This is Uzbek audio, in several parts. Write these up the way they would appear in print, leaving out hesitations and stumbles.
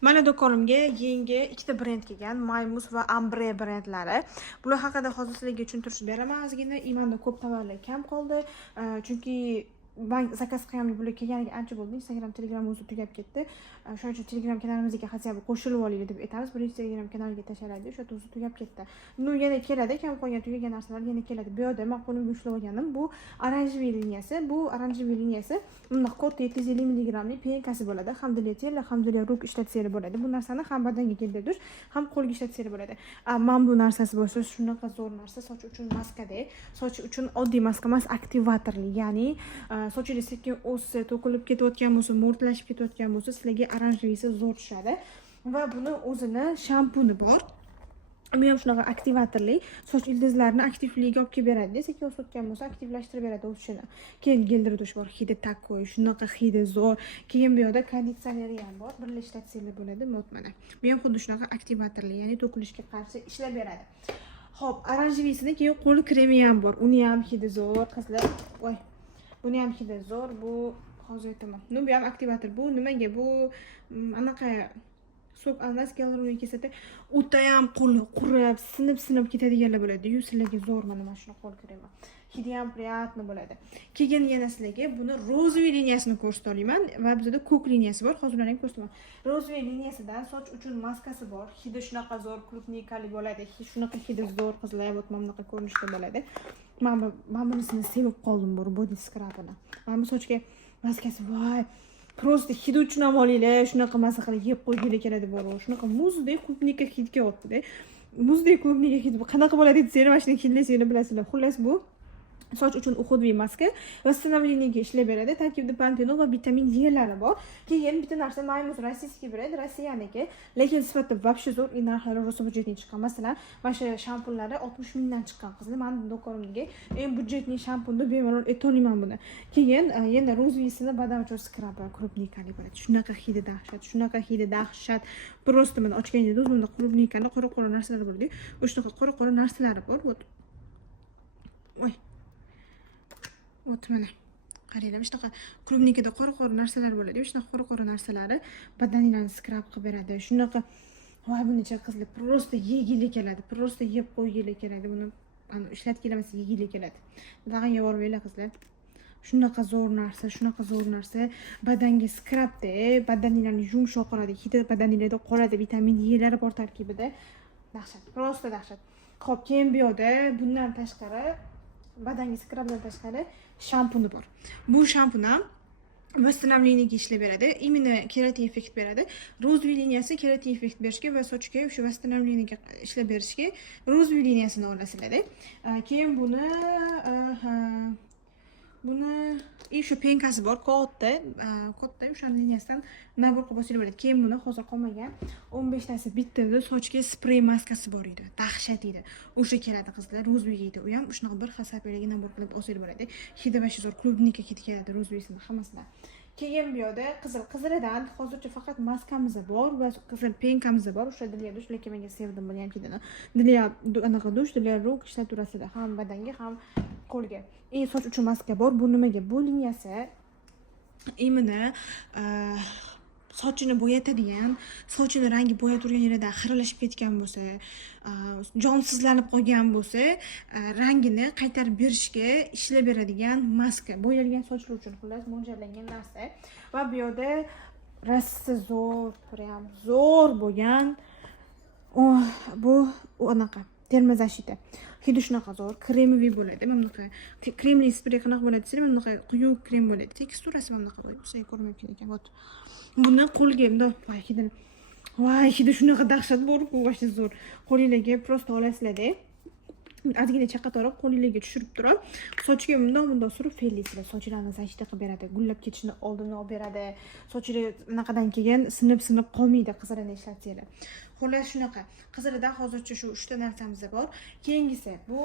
Mana do'konimga yangi ikkita brend kelgan, Maymus va Ambre brendlari. Bular haqida hozir sizlarga tushuntirib beraman ozgina. Imanda ko'p tovarlar kam qoldi. Chunki ben zakaz qilganimda bular kelganiga ancha bo'ldi. Instagram, Telegram o'zi tugab ketdi. Shuning uchun Telegram kanalimizga xatsa qo'shilib olaylik deb aytamiz. Birinchi Telegram kanaliga tashlaydi. O'sha o'zi tugab ketdi. Yana keladi, kam qolgan tugagan narsalar yana keladi. Bu yerda men qo'limga ushlab olganim bu oranjeviy liniyasi. Bu oranjeviy liniyasi bundoq katta 750 mg penkasi bo'ladi. Hamdillah tella, hamdillah ruk ishlatsanglar bo'ladi. Bu narsani ham badanga keltirib, ham qo'lga ishlatsanglar bo'ladi. Mana bu narsasi bo'lsa, shunaqa zo'r narsa, soch uchun maskada, soch uchun oddiy maska emas, aktivatorli, ya'ni sochingiz sekin o'sib, to'kilib ketayotgan bo'lsa, mo'rtlashib ketayotgan bo'lsa, sizlarga oranjeviysi zo'r tushadi. Va buni o'zini shampuni bor. Bu ham shunaqa aktivatorli, soch ildizlarini aktivligiga olib kelib beradi. Sekin o'sayotgan bo'lsa, aktivlashtirib beradi o'sishini. Keyin gildirdosh bor, hidi takoy, shunaqa hidi zo'r. Keyin bu yerda konditsioneri ham bor. Birga ishlatsanglar bo'ladi, mana. Bu ham xuddi shunaqa aktivatorli, ya'ni to'kilishga qarshi ishlab beradi. Xo'p, oranjeviysida keyin qo'l kremi ham bor. Uni ham hidi zo'r, qizlar. Voy. Buni ham hidi zo'r. Bu hozir aytaman. Bu ham aktivator. Bu nimaga? Bu anaqa so'k almas gyaluronik kislota o'tayam qo'li qurib, sinib ketadiganlar bo'ladi. Sizlarga zo'r mana shuni qo'l kremi. Hidi ham приятно bo'ladi. Keyin yana sizlarga buni rozeviy liniyasini ko'rsatib olaman va bizda ko'k liniyasi bor. Hozir ularni ko'rsataman. Rozeviy liniyasidan soch uchun maskasi bor. Hidi shunaqa zo'r, klubnikali bo'ladi. Shunaqa hidi zo'r qizlar, mana bunaqa ko'rinishda bo'ladi. Men bunisini sevib qoldim, bu body scrubini. Mana bu sochga maskasi voy. Просто hidi uchun ham olinglar, shunaqa masa qilib yeb qo'ygili keladi bor. Shunaqa muzdek klubnika hid kelyapti-da. Muzdek klubnika hid qanaqa bo'ladi desa, mana shuni hidlasini bilasizlar. Xullas bu soch uchun uxudviy maska восстановлениеga ishlab beradi. Tarkibida pantenol va vitamin E lari bor. Keyin bitta narsa Maymus rossiyskiy brend, Rossiyaniki, lekin sifati вообще zo'r, narxlari rosa budjetli chiqqan. Masalan, mana shu shampunlari 60 mingdan chiqqan qizlar. Men do'konimga eng budjetli shampunni bemalol aytolmayman buni. Keyin yana rozeviysini badam uchun skrab klubnikali bo'ladi. Shunaqa hidi dahshat. Просто men ochganingizda bunda klubnikani qora narsalar bo'ladi. O'shunaqa qora narsalari bor. Voy. Mana qaranglar, shunaqa klubnikada qora narsalar bo'ladi. Shunaqa qora narsalari badaninglarni skrab qilib beradi. Shunaqa voy bunicha qizlar просто yegili keladi. Просто yeb qo'ygili keladi. Buni ishlatgili emas, yegili keladi. Dag'anga bormaylar qizlar. Shunaqa zo'r narsa, badanga skrabda, badaninglarni yumshoq qiladi, hidi badaninglarda qoladi, vitamin E lari bor tarkibida. Dahshat, просто dahshat. Xo'p, keyin bu yerda bundan tashqari badanga skrabdan tashqari shampuni bor. Bu shampun ham восстановлениеga ishlab beradi. Imенно keratin effekt beradi. Rozeviy liniyasi keratin effekt berishga va sochga o'sha восстановлениеga ishlab berishga rozeviy liniyasini olasizlar. Keyin buni shu penkasi bor, katta o'sha liniyasidan nabor qilib olsangiz bo'ladi. Keyin buni hozir qolmagan 15 tasi bittada sochga sprey maskasi bor edi. Dahshat edi. O'sha keladi qizlar, rozeviy edi. U ham shunaqa bir xasaplarga nabor qilib olsangiz bo'ladi. Hidi va shizor klubnika hidi keladi rozeviysini hammasidan. Keyin bu yerda qizilidan hozircha faqat maskamiz bor va qizil penkamiz bor. O'sha dilya dush, lekin menga sevdim buni ham hidini. Dilya anaqa dush, dilya ruk ishlatib turasizlar, ham badanga, ham qo'lga. Soch uchun maska bor. Bu nimaga? Bu liniyasi imini sochini bo'yatadigan, sochini rangi bo'yab turgan yerida xiralashib ketgan bo'lsa, jonsizlanib qolgan bo'lsa, rangini qaytarib berishga ishlab beradigan maska. Bo'yalgan sochlar uchun xullas mo'ljallangan narsa. Va bu yerda rasti zo'r bo'lgan bu anaqa termozashita. Hidi shunaqa zo'r, kremiviy bo'ladi. Mana bunaqa kremli sprey qanaqa bo'ladi desam, mana bunaqa quyuq krem bo'ladi. Teksturasi mana bunaqa bo'ladi. Sizlar ko'rmayotgan ekan. Buni qo'lga bundoq hidi shunaqa dahshat bor-ku, vashta zo'r. Qo'lingizga prosta olasizlar-da. Ozgina chaqatorib qo'lingizga tushirib turib, sochga bundoq surib fellisizlar. Sochlarni zashita qilib beradi, gullab ketishini oldini olib beradi. Sochlar anaqadan keyin sinib qolmaydi qizlarni ishlatsanglar. Xullas shunaqa. Qizlardan hozircha shu 3 ta narsamiz bor. Keyingisi bu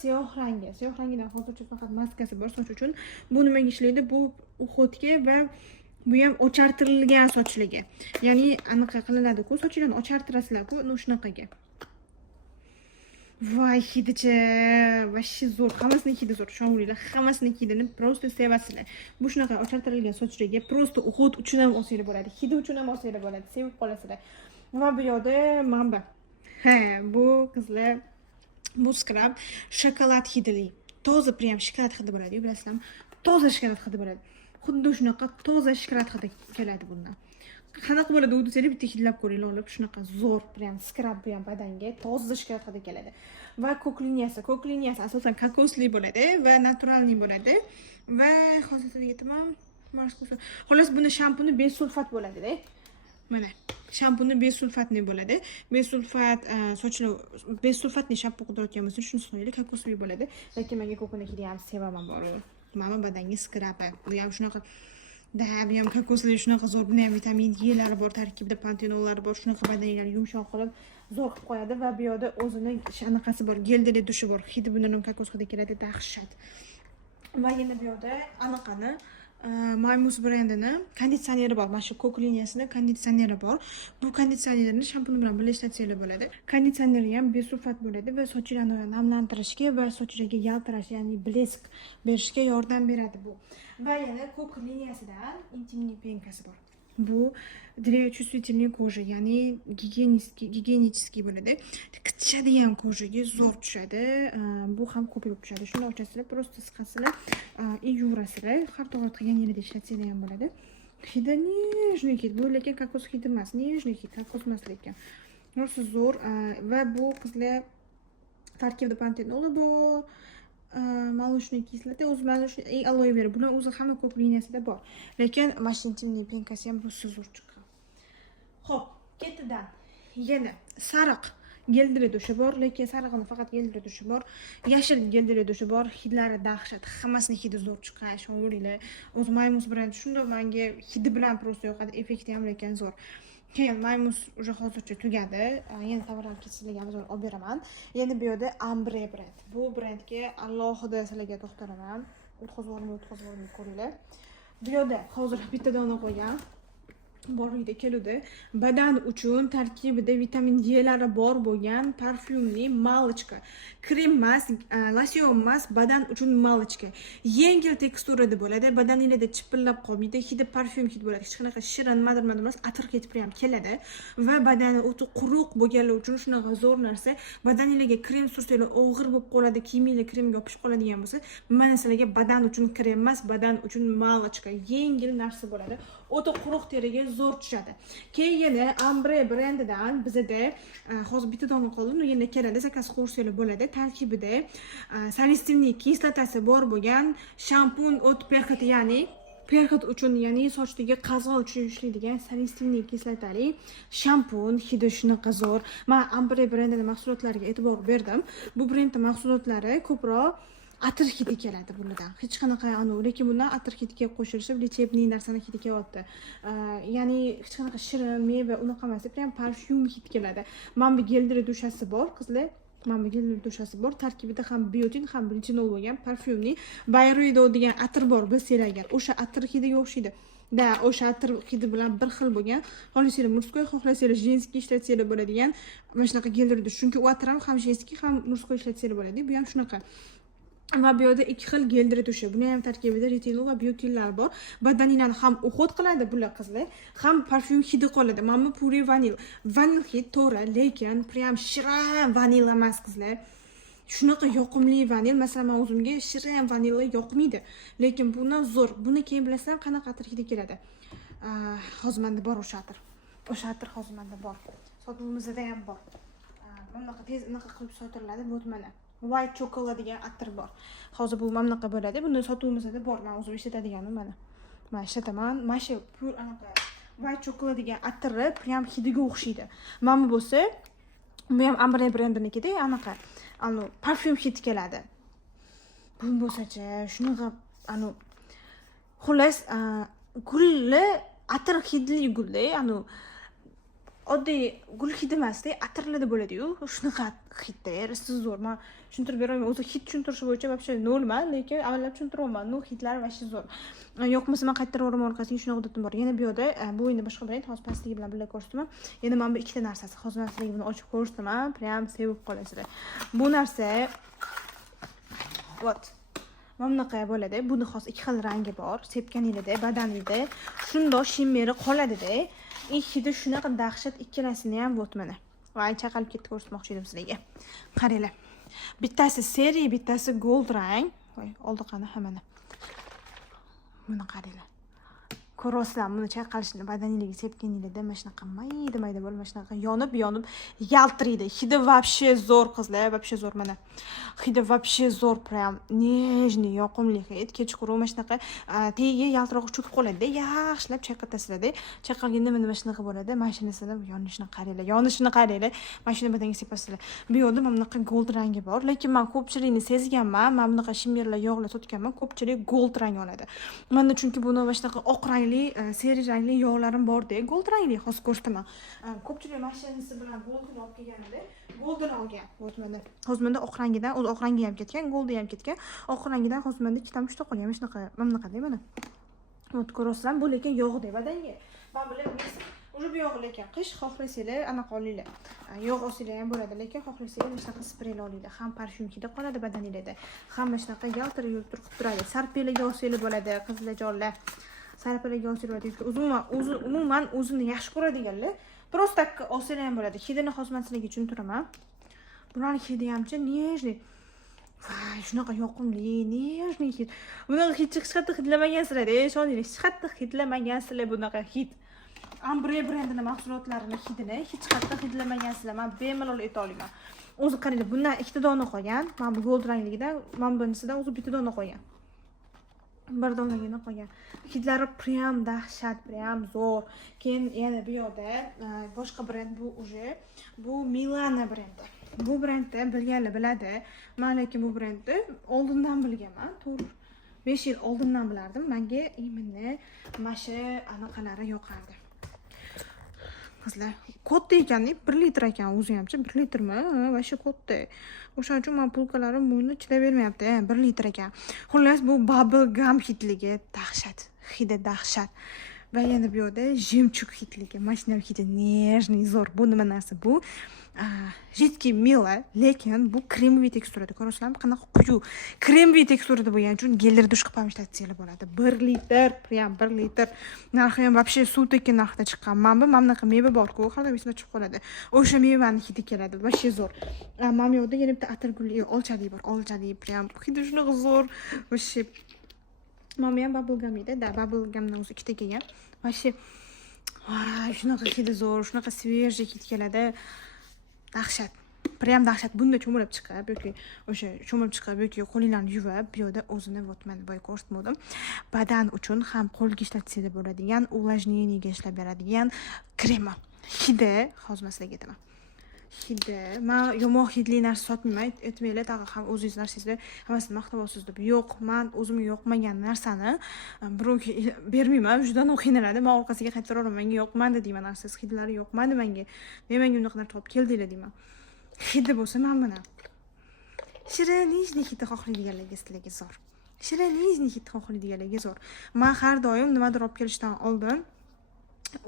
siyoh rangi. Siyoh rangidan hozircha faqat maskasi bor soch uchun. Bu nimaga ishlaydi? Bu uxotga va bu ham ochartirilgan sochlarga. Ya'ni anaqa qilinadi-ku, sochlarni ochartirasizlar-ku, shunaqaga. Voy hidichi, вообще zo'r. Hammasini hidi zo'r. Shonguringlar, hammasini hidini просто sevasizlar. Bu shunaqa ochartirilgan sochlarga просто hid uchun ham olsanglar bo'ladi. Hidi uchun ham olsanglar bo'ladi. Sevib qolasizlar. Va bu yoqda manba. Ha, bu qizlar bu skrab shokolad hidli. Toza prям shokolad hidi bo'ladi, bilasizlarmi? Toza shokolad hidi bo'ladi. Xuddi shunaqa toza shokolad hidi keladi bundan. Qanaqa bo'ladi u desanglar bitta hidlab ko'ringlar, olib shunaqa zo'r prям skrab bilan badanga toza shokolad hidi keladi. Va ko'k liniyasi asosan kokosli bo'ladi va naturalniy bo'ladi. Va hozir sizga aytaman, xolos buni shampuni besulfat bo'ladi-da. Mana shampuni besulfatli bo'ladi. Besulfat sochni besulfatli shampun qildirayotgan bo'lsa, shuni so'yinglar, kokosli bo'ladi. Lekin menga ko'knikini ham sevaman bor. Mana badanga skrabi. Bu ham shunaqa bu ham kokosli shunaqa zo'r, buni ham vitamin E'lari bor, tarkibida pantenollar bor, shunaqa badaninglarni yumshoq qilib zo'r qilib qo'yadi va bu yoqda o'zini anaqasi bor, geldili dushi bor. Hidi bundan ham kokos hidi keladi, dahshat. Va yana bu yoqda anaqani Maymus brendini konditsioneri bor. Mana shu ko'k liniyasida konditsioneri bor. Bu konditsionerni shampun bilan birlashtirsanglar bo'ladi. Konditsioneri ham besulfat bo'ladi va sochlarni namlantirishga va sochlarga yaltirash, ya'ni blesk berishga yordam beradi bu. Va yana ko'k liniyasidan intimniy penkasi bor. Bu для чувствительной кожи, ya'ni gigiyenический bo'ladi. Qitishadigan ko'jaga zo'r tushadi. Bu ham ko'payib tushadi. Shuni ochasizlar, просто siqasizlar, yuvurasizlar. Har to'g'ri qilgan yerida ishlatsanglar ham bo'ladi. Hidi nежный hid, bu lekin kokos hidi emas, nежный hid, kokos emas lekin. Rosa zo'r va bu qizlar tarkibida pantenol bor. Молочный kislota, o'z молочный и aloe vera. Bular o'zi hamma ko'k liniyasida bor. Lekin mashinchimning penkasi ham bu zo'r chiqqan. Xo'p, ketidan yana sariq geldiri dushi bor, lekin sariqning faqat geldiri dushi bor. Yashil geldiri dushi bor. Hidlari dahshat. Hammasini hidi zo'r chiqqan, shonguringlar. O'z Maymus brendi shunday menga hidi bilan просто yoqadi, effekti ham lekin zo'r. Keyin Maymus уже hozircha tugadi. Yana tovarlar kesilgan obzor olib beraman. Yana bu yerda Ambre brend. Bu brendga alohida sizlarga to'xtalaman. O'tkazib ko'ringlar. Bu yerda hozir bitta dona qo'ygan. Borida keludi. Badan uchun tarkibida vitamin E'lari bor bo'lgan parfyumli malochka. Krem emas, losyon emas, badan uchun malochka. Yengil teksturada bo'ladi, badaningizda chipillab qolmaydi, hidi parfyum hid bo'ladi. Hech qanaqa shirin, madar emas, atir ketib ham keladi va badani o'ti quruq bo'lganlar uchun shunaqa zo'r narsa. Badaningizga krem sursanglar og'ir bo'lib qoladi, kiyimingizga krem yopishib qoladigan bo'lsa, mana sizlarga badan uchun krem emas, badan uchun malochka. Yengil narsa bo'ladi. O'ta quruq teriga zo'r tushadi. Keyin yana Ambre brendidan bizda hozir bitta dona qoldi, uni yana keladi, zakaz qilsanglar bo'ladi. Tarkibida salisinniy kislotasi bor bo'lgan shampun o't perxati, ya'ni perxat uchun, ya'ni sochdagi qazg'on uchun ishlaydigan salisinniy kislotali shampun, hidi shunaqa zo'r. Men Ambre brendining mahsulotlariga e'tibor berdim. Bu brendning mahsulotlari ko'proq atir hidi keladi bundan. Hech qanaqa lekin bundan atir hidiga qo'shilishib, lechebniy narsani hidi kelyapti. Ya'ni hech qanaqa shirin, meva unaqa emas, prям parfyum hid keladi. Mana bu geldiri dushasi bor, qizlar. Mana bu geldiri dushasi bor. Tarkibida ham biotin, ham retinol bo'lgan parfyumli Bayroido degan atir bor, bilsanglar agar. O'sha atir hidiga o'xshaydi. Da, o'sha atir hidi bilan bir xil bo'lgan. Xohlasanglar murskoy, xohlasanglar jenskiy ishlatsanglar bo'ladigan mana shunaqa geldiri dush. Chunki u atir ham jenskiy, ham murskoy ishlatsanglar bo'ladi. Bu ham shunaqa. Va bu yerda ikki xil geldiri dushi. Buni ham tarkibida retinol va biotinlar bor. Badaninglarni ham o'xot qiladi bular qizlar, ham parfyum hidi qoladi. Mana bu pure vanil. Vanil hid to'g'ri, lekin prям shirin vanil emas qizlar. Shunaqa yoqimli vanil, masalan, men o'zimga shirin vanilli yoqmaydi. Lekin bundan zo'r. Buni keyin bilasizlar qanaqa atir hidi keladi. Hozir menda bor o'sha atir. O'sha atir hozir menda bor. Sotuvimizda ham bor. Bunaqa tez unaqa qilib sotiladi, bu mana. White chocolate degan atir bor. Hozir bu mamlaqa bo'ladi. Buni sotuvimizda bor. Men o'zim ishlatadiganim mana. Men ishlataman. Mana shu pure anaqa white chocolate degan atiri prям hidiga o'xshaydi. Mana bu bo'lsa, bu ham Ambre brendinikida anaqa parfyum hid keladi. Bu bo'lsa-chi, shunaqa xullas gulli atir hidli gulli, oddiy gul hidi emasda, atirlida bo'ladi-yu. Shunaqa hidda, risi zo'r. Men tushuntirib beraman. O'zi hid tushuntirish bo'yicha вообще nolman, lekin avvallab tushuntiraman. No hidlar вообще zo'r. Yo'qmasa men qaytaraveraman orqasiga shunaqa odatim bor. Yana bu yerda bu endi boshqa brend hozir pastligi bilan birga ko'rsataman. Endi men bu ikkita narsasi hozir men sizlarga buni ochib ko'rsataman. Prям sevib qolasizlar. Bu narsa вот mamnaqa bo'ladi. Buni xos ikki xil rangi bor. Sepganingizda, badaningizda shundoq shimmeri qoladi-da. Hidi shunaqa dahshat, ikkalasini ham вот mana. Voy, chaqalib ketdi ko'rsatmoqchi edim sizlarga. Qaranglar. Bittasi seriya, bittasi gold rang. Voy, oldi qani hammani. Buni qaranglar. Ko'rasizlar, buni chaqalishni badaningizga sepganingizda mana shunaqa mayda bo'lib, mana shunaqa yonib yaltiraydi. Hidi вообще zo'r qizlar, вообще zo'r mana. Hidi вообще zo'r, prям нежный, yoqimli hid. Kechqurun mana shunaqa tagiga yaltiroq cho'kib qoladi-da, yaxshilab chaqatasizlar-da. Chaqalganda mana shunaqa bo'ladi. Mashinasida yonishini qaranglar. Mashina badanga sepasizlar. Bu yerda mana bunaqa gold rangi bor, lekin men ko'pchilikni sezganman. Men bunaqa shimmerlar yog'lar sotganman. Ko'pchilik gold rang oladi. Menda chunki buni mana shunaqa oq rangli, seri rangli yog'larim bor-da, gold rangli hozir ko'rsataman. Ko'pchilik mashinasi bilan goldni olib kelganida goldni olgan. Hozir menda oq rangidan, o'z oq rangi ham ketgan, goldi ham ketgan. Oq rangidan hozir menda ikkita uchta qolgan. Mana shunaqa, mana bunaqa-da mana. Вот ko'rasizlar, bu lekin yog'da badanga. Men bilaman. Уже bu yog' lekin qish xohlasanglar anaqa olinglar. Yog' olsanglar ham bo'ladi, lekin xohlasanglar mana shunaqa spreylar olinglar. Ham parfyum hidi qoladi badaningizda. Ham mana shunaqa yaltirib turib turadi. Sarpelaga olsanglar bo'ladi, qizlarjonlar. Sarpelaga olsanglar bo'ladi. Umuman o'zini yaxshi ko'radiganlar просто так olsanglar ham bo'ladi. Hidini hozir men sizlarga tushuntiraman. Bularni hidi hamcha нежный. Voy, shunaqa yoqimli, нежный hid. Bunaqa hid hech qattiq hidlamagansizlar, ishoninglar, hech qattiq hidlamagansizlar bunaqa hid. Ambre brendining mahsulotlarini hidini hech qattiq hidlamagansizlar. Men bemalol ayta olaman. O'zi qaranglar, bundan ikkita dona qolgan. Men bu gold rangligidan, men bunisidan o'zi bitta dona qolgan. Bir donagina qolgan. Hidlari prям dahshat, prям zo'r. Keyin yana bu yerda boshqa brend bu уже bu Milana brendi. Bu brendni bilganlar biladi. Men lekin bu brendni oldindan bilganman. To'g'ri 5 yil oldindan bilardim. Menga imini mana shu anaqalari yoqardi. Qizlar, katta ekan, 1 litr ekan o'zi hamcha, 1 litrmi? Va shu katta. O'shaning uchun men pulkalarim buni chidab bermayapti, 1 litr ekan. Xullas, bu bubble gum hidligi dahshat, hidi dahshat. Va yana bu yerda jemchug hidligi, mashina hidi нежный, zo'r. Bu nima narsa bu? Jidki mila, lekin bu kremviy teksturada. Ko'rasizlarmi, qanaqa quyi kremviy teksturada bo'lgani uchun geldir dush qilib ham ishlatsanglar bo'ladi. 1 litr, prям 1 litr. Narxi ham вообще suv tekkan narxda chiqqan. Mana bunaqa meva bor-ku, hali esimda chiqib qoladi. O'sha mevani hidi keladi, вообще zo'r. Mana bu yerda yana bitta atirgulli olchali bor, olchali, prям hidi shunaqa zo'r. Вообще Mama ham bubblegum edi, bubblegumdan o'zi ikkita kelgan. Вообще voy, shunaqa hidi zo'r, shunaqa свежий hid keladi. Dahshat. Prям dahshat. Bunda cho'milib chiqib yoki o'sha cho'milib chiqib yoki qo'linglarni yuvib, bu yerda o'zini votman boy ko'rsatmadim. Badan uchun ham qo'lga ishlatsanglar bo'ladigan, увлажнениеga ishlab beradigan krema. Hidi, hozir sizlarga aytaman. Hidi, men yomon hidli narsa sotmayman. Aytmanglar, tag'i ham o'zingiz narsangizda hammasini maqtavosiz deb. Yo'q, men o'zimga yoqmagan narsani birovga bermayman. Juda qiynaladi. Men orqasiga qaytaraman. Menga yoqmadi deyman, narsangiz hidlari yoqmadi menga. Menga unaqa topib keldinglar deyman. Hidi bo'lsa men buni shirinishni hidi xohlaydiganlarga sizlarga zo'r. Shirinishni hidi xohlaydiganlarga zo'r. Men har doim nimadir olib kelishdan oldin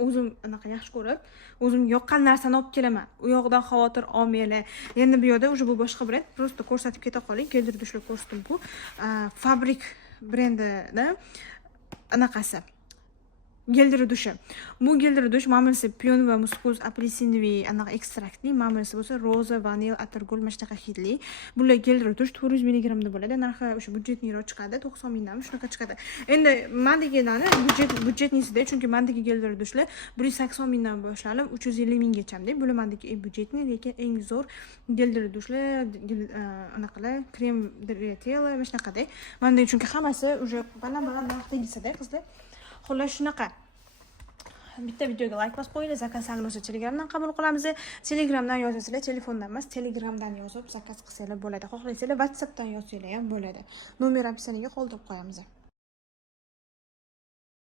o'zim anaqa yaxshi ko'rib, o'zimga yoqqan narsani olib kelaman. U yoqdan xavotir olmaylar. Endi bu yerda уже bu boshqa brend, просто ko'rsatib keta qoling. Keldirib dushlar ko'rsatim bu. Fabrik brendida anaqasi. Geldir dushi. Bu geldir dush mamlasi piyon va muskuz apelsinviy anaqa ekstraktli, mamlasi bo'lsa roza, vanil, atirgul, mashnaqa hidli. Bular geldir dush 400 mg da bo'ladi. Narxi o'sha budjetniroq chiqadi, 90 mingdan shunaqa chiqadi. Endi mendagilarni budjetnisida, chunki mendagi geldir dushlar 180 mingdan boshlanib 350 minggacha-da. Bular mendagi eng budjetni, lekin eng zo'r geldir dushlar, anaqalar, krem для tela, mashnaqada. Menda chunki hammasi o'sha baland narxda desada, qizlar. Xullas shunaqa. Bitta videoga like bosib qo'yinglar. Zakazlarni bo'lsa Telegramdan qabul qilamiz. Telegramdan yozasizlar, telefondan emas, Telegramdan yozib zakaz qilsanglar bo'ladi. Xohlasanglar WhatsAppdan yozsanglar ham bo'ladi. Nomer opsiyasiga qoldirib qo'yamiz.